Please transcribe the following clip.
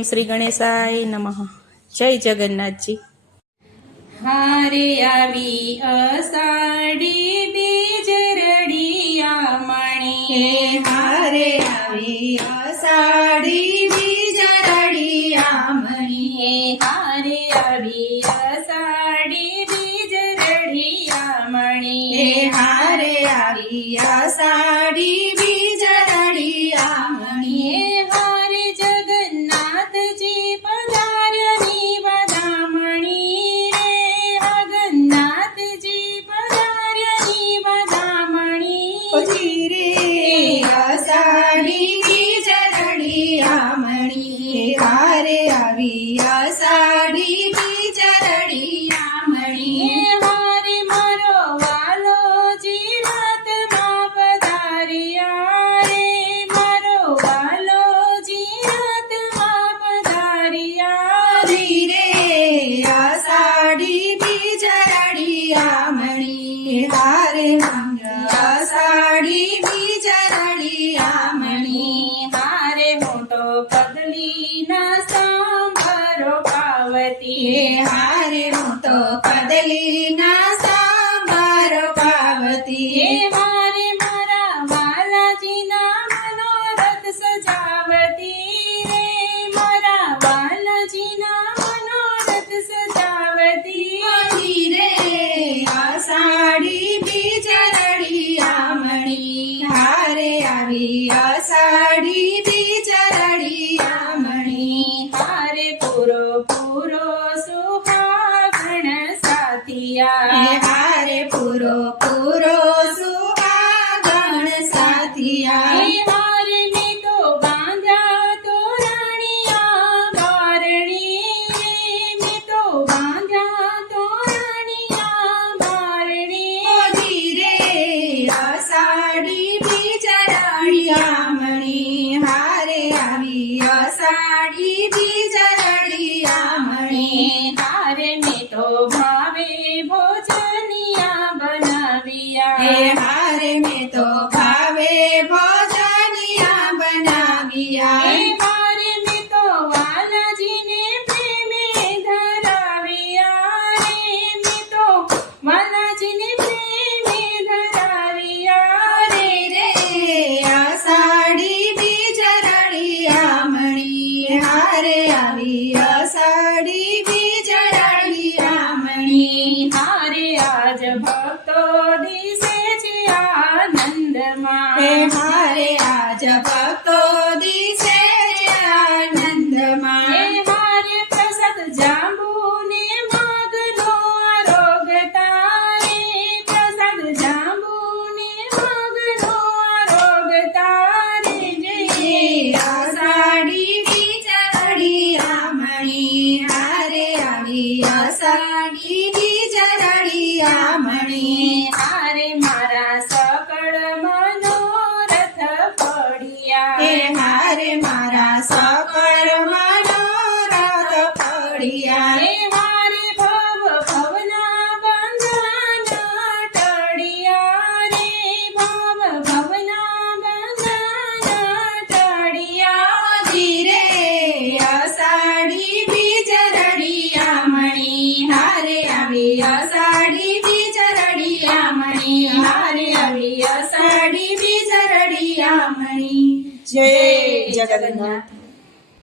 ઓમ શ્રી ગણેશાય નમઃ. જય જગન્નાથજી. હારે આવી અષાઢી બીજ રડિયા મણી હારે આવી અષાઢી બીજ રડિયામણી હે હારે આવી અષાઢી બીજ રડિયા હે મણી હારે આવી અષાઢી મારે આવી આશા? હે પાવતી હારે હું તો કદલીના સાંભાર પાવતી હે મારે મારા વાલાજીના મનોરથ સજાવતી રે મારા વાલાજીના મનોરથ સજાવતી પૂરો તો ભાવે ભોજનિયા હે બનાવ્યા હારે મેં તો ભાવે ભોજનિયા બનાવ્યા હે હારે મેં તો વાલાજીને પ્રેમે ધરાવ્યા રે મેં તો વાલાજીને પ્રેમે ધરાવ્યા રે રે આષાઢી બીજ રડિયામણી હારે આવી આજ ભક્તો દિશે છે આનંદમાં. હે હારે આજ ભક્તો દિશે સકળ મનોરથ ફળિયા હે હારે ભવ ભવના બંધના ટળિયા રે ભવ ભવના બંધના ટળિયા ધીરે અષાઢી બીજ રડિયામણી હારે આવી અષાઢી બીજ રડિયામણી હારે આવી અષાઢી બીજ રડિયામણી જય જગન્નાથ